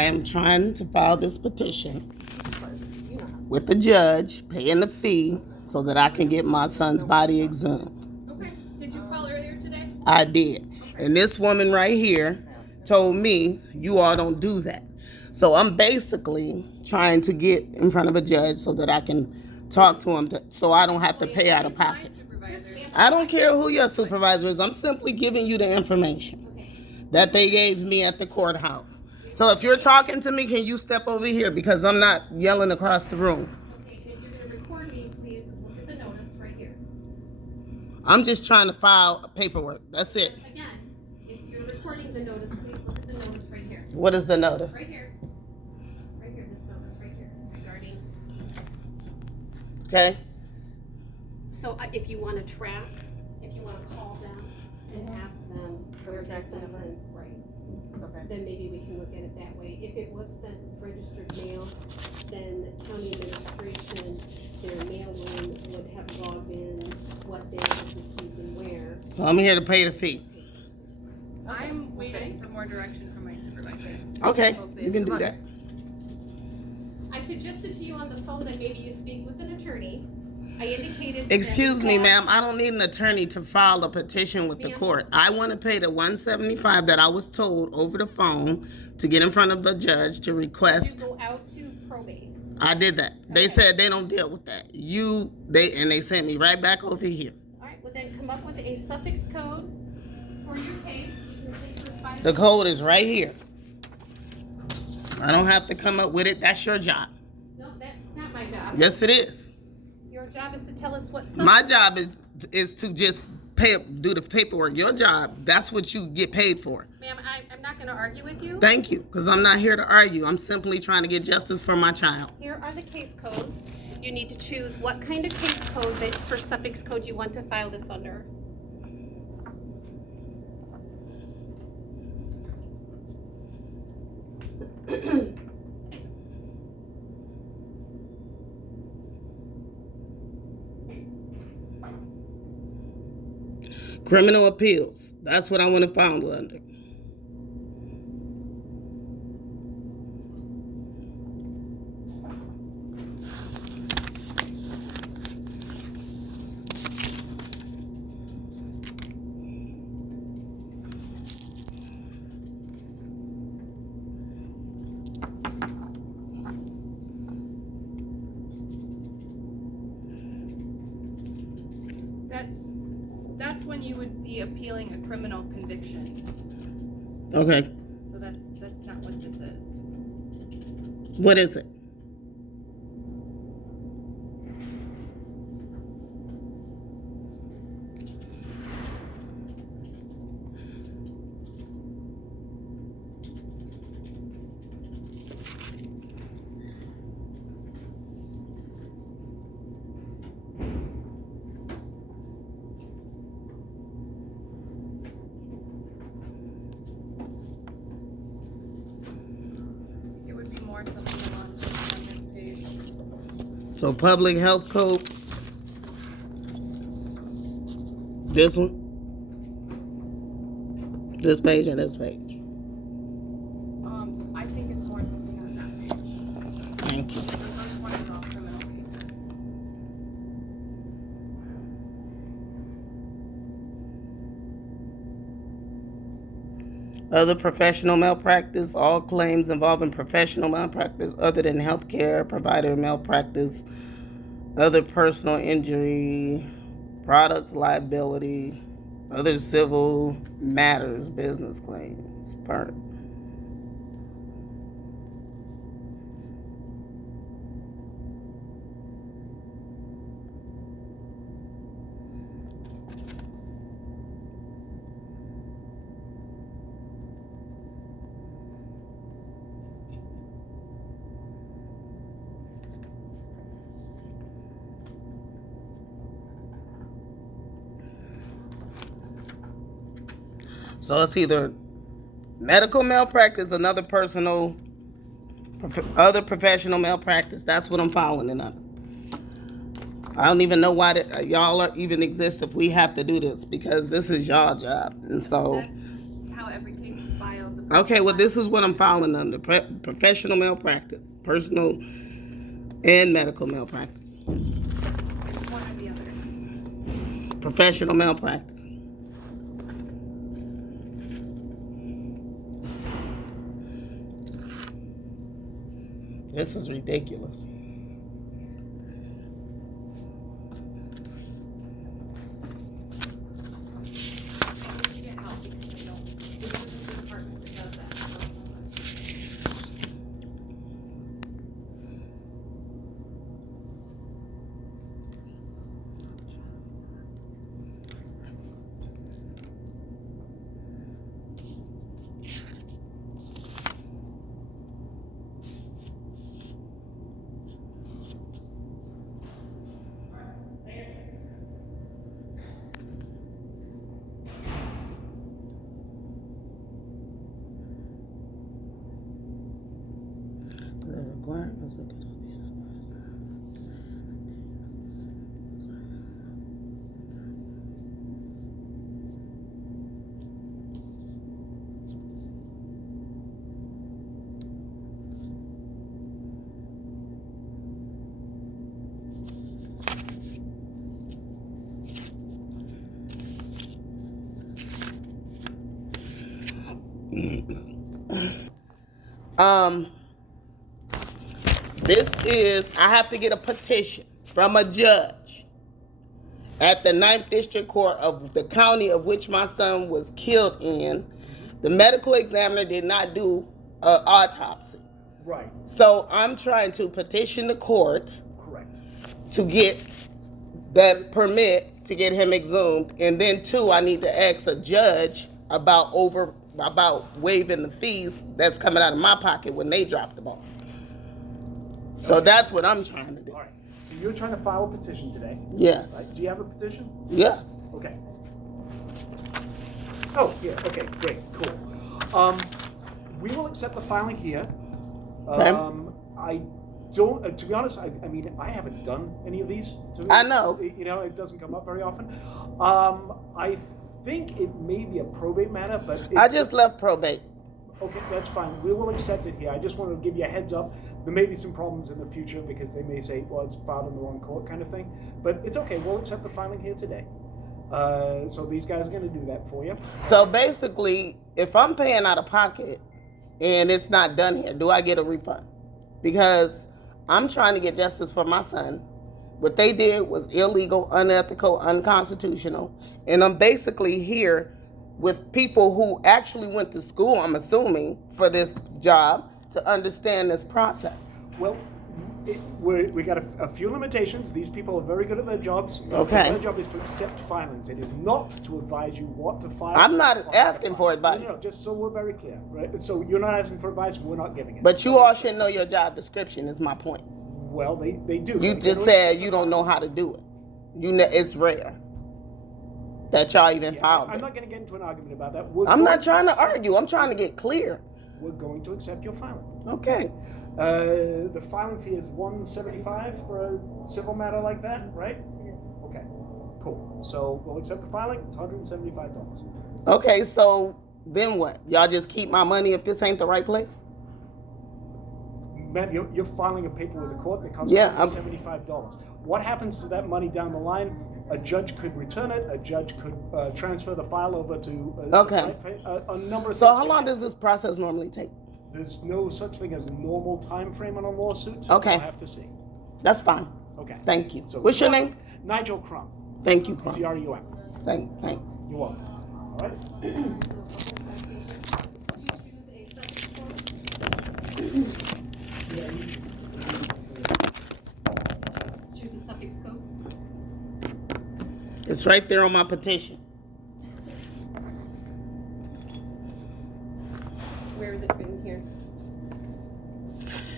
I am trying to file this petition with the judge, paying the fee so that I can get my son's body exhumed. Okay. Did you call earlier today? I did. And this woman right here told me, you all don't do that. So I'm basically trying to get in front of a judge so that I can talk to him so I don't have to pay out of pocket. I don't care who your supervisor is. I'm simply giving you the information that they gave me at the courthouse. So if you're talking to me, can you step over here because I'm not yelling across the room. Okay, and if you're going to record me, please look at the notice right here. I'm just trying to file paperwork. That's it. Again, if you're recording the notice, please look at the notice right here. What is the notice? Right here. Right here, this notice right here regarding. Okay. So if you want to track, if you want to call them and ask them where they sent it, right? Okay. Then maybe we can look at it that way. If it was sent registered mail, then county administration, their mail room would have logged in what they have received and where. So I'm here to pay the fee. I'm waiting for more direction from my supervisor. Okay, you can do that. I suggested to you on the phone that maybe you speak with an attorney. I indicated. Excuse me, ma'am. I don't need an attorney to file a petition with the court. I want to pay the $175 that I was told over the phone to get in front of the judge to You request. go out to probate. I did that. They said they don't deal with that. They sent me right back over here. All right, well then come up with a suffix code for your case. You can please refine. The code is right here. I don't have to come up with it. That's your job. No, that's not my job. Yes, it is. Your job is to tell us what. My job is to just do the paperwork. Your job, that's what you get paid for. Ma'am, I'm not going to argue with you. Thank you, because I'm not here to argue. I'm simply trying to get justice for my child. Here are the case codes. You need to choose what kind of case code for suffix code you want to file this under. Criminal appeals. That's what I want to file it under. That's when you would be appealing a criminal conviction. Okay. So that's not what this is. What is it? It would be more something along this page. So public health code. This one. This page and this page. I think it's more something on that page. Thank you. The first one is all criminal cases. Other professional malpractice, all claims involving professional malpractice other than healthcare provider malpractice, other personal injury, products liability, other civil matters, business claims, part. So it's either medical malpractice, another other professional malpractice. That's what I'm following it under. I don't even know why y'all even exist if we have to do this, because this is y'all job. And so That's how every case is filed. The Okay, well, this is what I'm filing under: professional malpractice, personal and medical malpractice, It's one or the other. professional malpractice. This is ridiculous. Get out because they don't. This isn't the department that does that. This is, I have to get a petition from a judge at the 9th District Court of the county of which my son was killed in. The medical examiner did not do an autopsy. Right, So I'm trying to petition the court correct. to get that permit to get him exhumed. And then two, I need to ask a judge about waiving the fees that's coming out of my pocket when they drop the ball. So that's what I'm trying to do. All right, so you're trying to file a petition today, right? Yes. Do you have a petition? Yeah. Okay. Oh, yeah, okay, great, cool. We will accept the filing here. Okay. I don't, to be honest, I mean, I haven't done any of these. I know. You know, it doesn't come up very often. I think it may be a probate matter, but. I just left probate. Okay, that's fine. We will accept it here. I just wanted to give you a heads up. There may be some problems in the future because they may say, well, it's filed in the wrong court kind of thing. But it's okay. We'll accept the filing here today. So these guys are going to do that for you. So basically, if I'm paying out of pocket and it's not done here, do I get a refund? Because I'm trying to get justice for my son. What they did was illegal, unethical, unconstitutional. And I'm basically here with people who actually went to school, I'm assuming, for this job to understand this process. Well, we got a few limitations. These people are very good at their jobs. Okay. Their job is to accept filings. It is not to advise you what to file. I'm not or how to asking for file. advice. No, just so we're very clear, right? So you're not asking for advice. We're not giving it. But you all should know your job description is my point. Well, they do. You They just do said it. you don't know how to do it. It's rare that y'all even Yeah, filed I'm this. not going to get into an argument about that. I'm not trying to argue. I'm trying to get clear. We're going to accept your filing. Okay. The filing fee is $175 for a civil matter like that, right? Yes. Okay, cool. So we'll accept the filing. It's $175. Okay, so then what? Y'all just keep my money if this ain't the right place? Man, you're filing a paper with the court that costs Yeah, $175. What happens to that money down the line? A judge could return it. A judge could transfer the file over to Okay. a number of So things. how long does this process normally take? There's no such thing as a normal time frame on a lawsuit. Okay. We'll have to see. That's fine. Okay. Thank you. So What's your name? Nigel Crum. Thank you, Carl. CRUM. Thanks. You're welcome. All right. Choose a suffix code. It's right there on my petition. Where is it written here?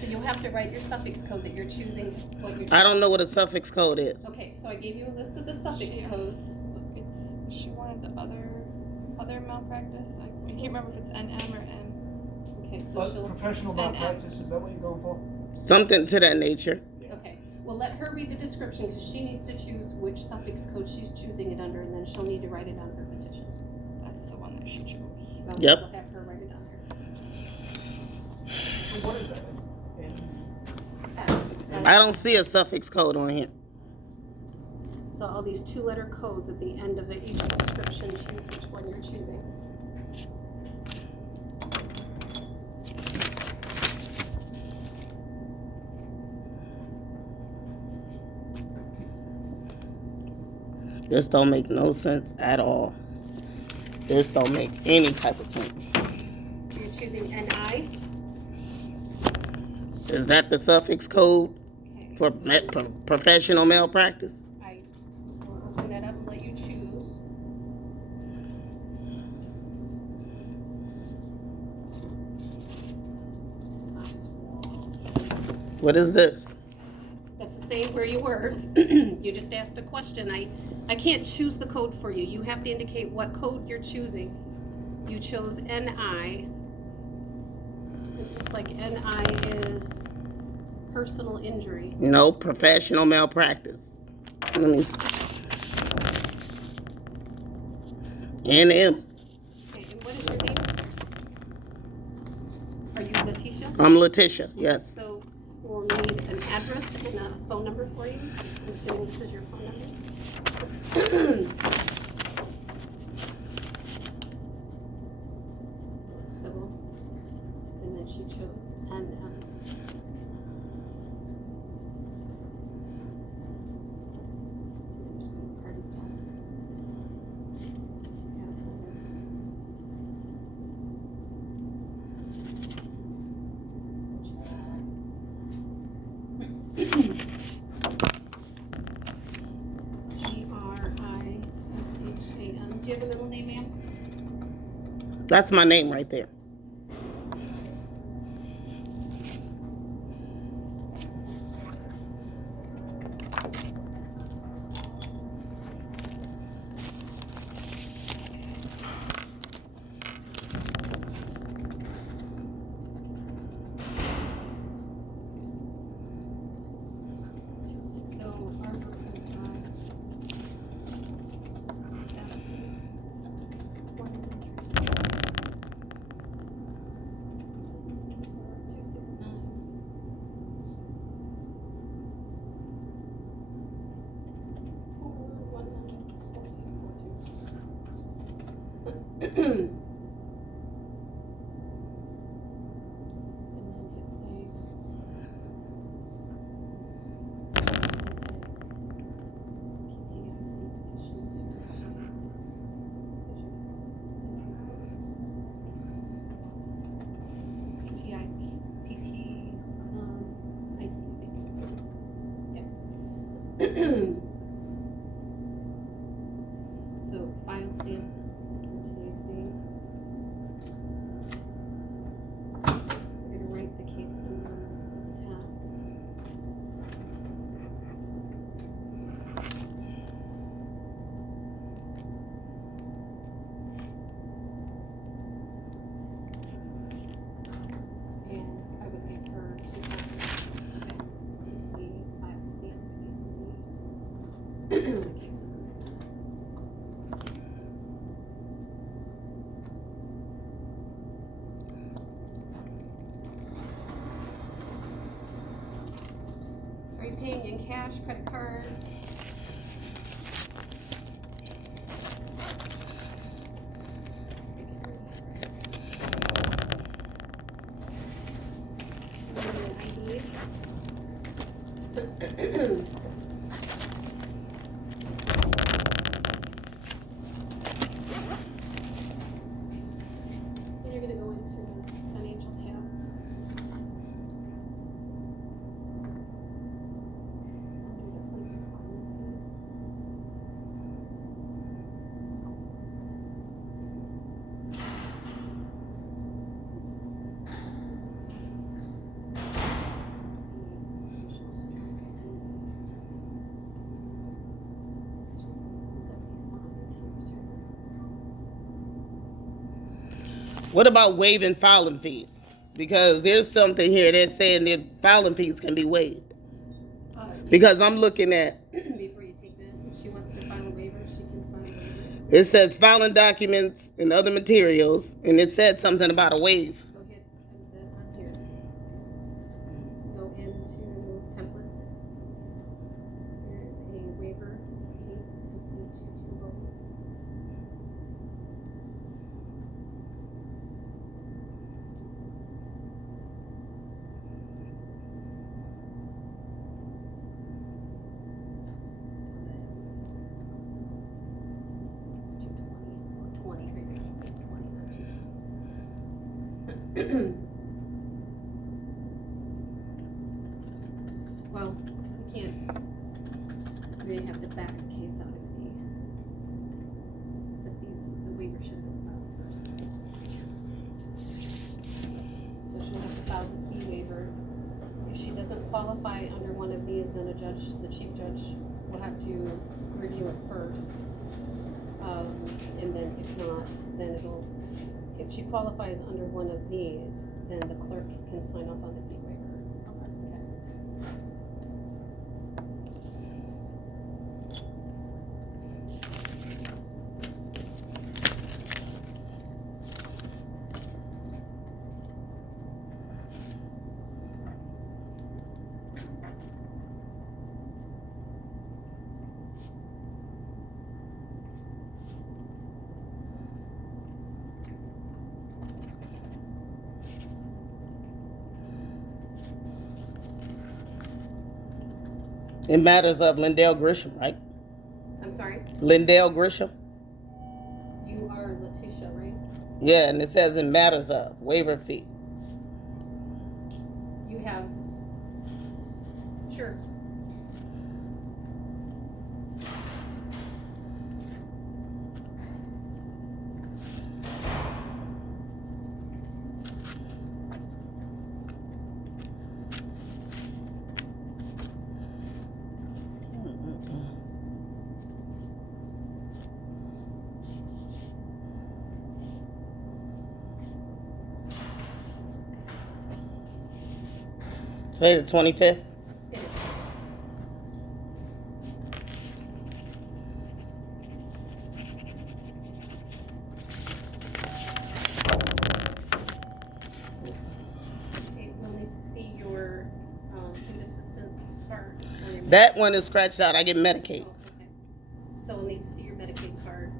So you'll have to write your suffix code that you're choosing, what you're choosing. I don't know what a suffix code is. Okay, so I gave you a list of the suffix codes. She wanted the other malpractice. I can't remember if it's NM or M. Okay, so she'll, Professional malpractice, is that what you're going for? Something to that nature. okay. Well, let her read the description because she needs to choose which suffix code she's choosing it under, and then she'll need to write it on her petition. That's the one that she chose. Well, Yep. We'll have her write it on there. What is that? I don't see a suffix code on here. So all these 2-letter codes at the end of each description, choose which one you're choosing. This don't make no sense at all. This don't make any type of sense. So you're choosing NI. Is that the suffix code Okay. for professional malpractice? I will open that up and let you choose. What is this? That's the same where you were. You just asked a question. I can't choose the code for you. You have to indicate what code you're choosing. You chose NI. It looks like NI is personal injury. No, professional malpractice. Let me see. NM. Okay, and what is your name? Are you Letitia? I'm Letitia, yes. So we'll need an address and a phone number for you. I'm assuming this is your phone number. So, and then she chose NM. I'm just going to parties down. Grishan. Do you have a middle name, ma'am? That's my name right there. And then hit save. PTIC petition to Yep. So file stamp for today's date. We're gonna write the case number on the top. And I would give her 2 copies. Okay. The file stamp and the case number. Are you paying in cash, credit card? Then you're gonna go into the financial tab. Under the plaintiff filing fee. What about waiving filing fees? Because there's something here that's saying that filing fees can be waived. Because I'm looking at, Before you take that, if she wants to file a waiver, she can file a waiver. it says filing documents and other materials, and it said something about a waive. So hit, is that on here? to templates. There is a waiver fee, MC220. It's 220 or 20 right there. It's 20. Well, we can't, we may have to back the case out if the waiver should have been filed first. So she'll have to file the fee waiver. If she doesn't qualify under one of these, then the chief judge will have to review it first. And then if not, then if she qualifies under one of these, then the clerk can sign off on the fee waiver. Okay. In matters of Lindell Grisham, right? I'm sorry, Lindell Grisham? you are Letitia, right? Yeah, and it says in matters of waiver fee. You have, sure. Today the 25th. It is. Okay, we'll need to see your food assistance card. Or your That one is scratched out. I get Medicaid. Oh, okay. So we'll need to see your Medicaid card.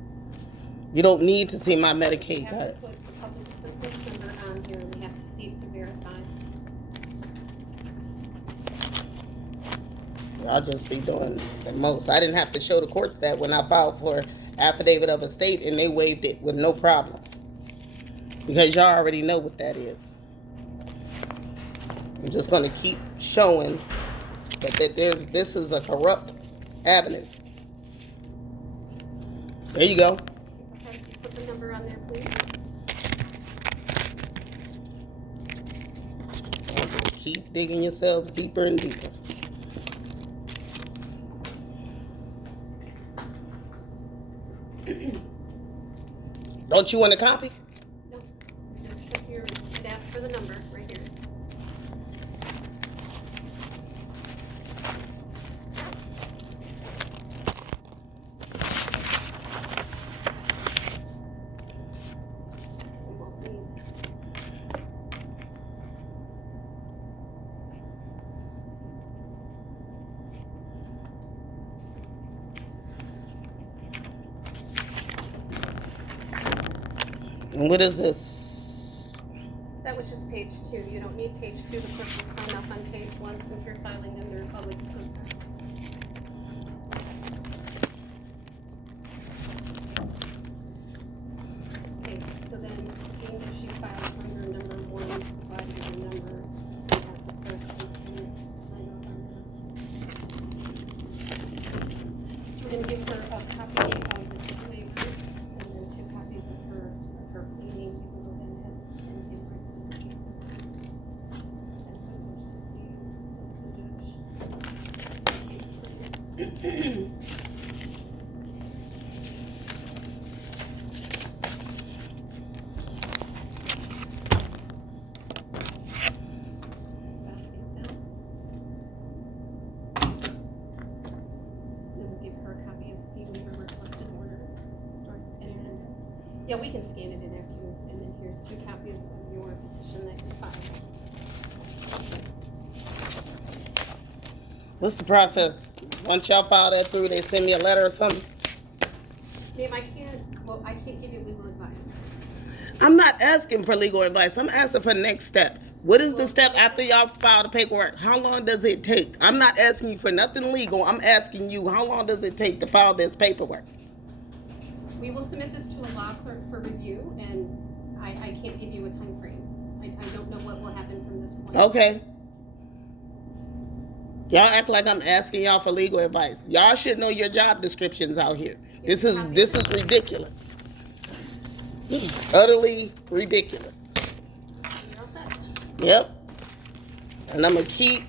You don't need to see my We Medicaid have card. to put the public assistance number on here, and we have to see it to verify. I'll just be doing the most. I didn't have to show the courts that when I filed for affidavit of estate, and they waived it with no problem. Because y'all already know what that is. I'm just going to keep showing that this is a corrupt avenue. There you go. Okay, you put the number on there, please. Keep digging yourselves deeper and deeper. Don't you want a copy? No, just put your, it asks for the number right here. So we won't need. And what is this? That was just page 2. You don't need page 2. The clerk will sign off on page 1 since you're filing under public assistance. Okay, so then being that she filed under number 1, provided the number, we have the clerk to sign off on that. So we're gonna give her a copy of the waiver and then 2 copies of her cleaning. You can go ahead and give her the case and put those to see, close the judge. Basket down. Then we'll give her a copy of the fee waiver requested order. Do I scan it in? Yeah, we can scan it in after you, and then here's 2 copies of your petition that you filed. What's the process? Once y'all file that through, they send me a letter or something? Ma'am, I can't give you legal advice. I'm not asking for legal advice. I'm asking for next steps. What is the step after y'all file the paperwork? How long does it take? I'm not asking you for nothing legal. I'm asking you, how long does it take to file this paperwork? We will submit this to a law clerk for review, and I can't give you a time frame. I don't know what will happen from this point. Okay. Y'all act like I'm asking y'all for legal advice. Y'all should know your job descriptions out here. This is ridiculous. This is utterly ridiculous. You're all set. Yep. And I'm gonna keep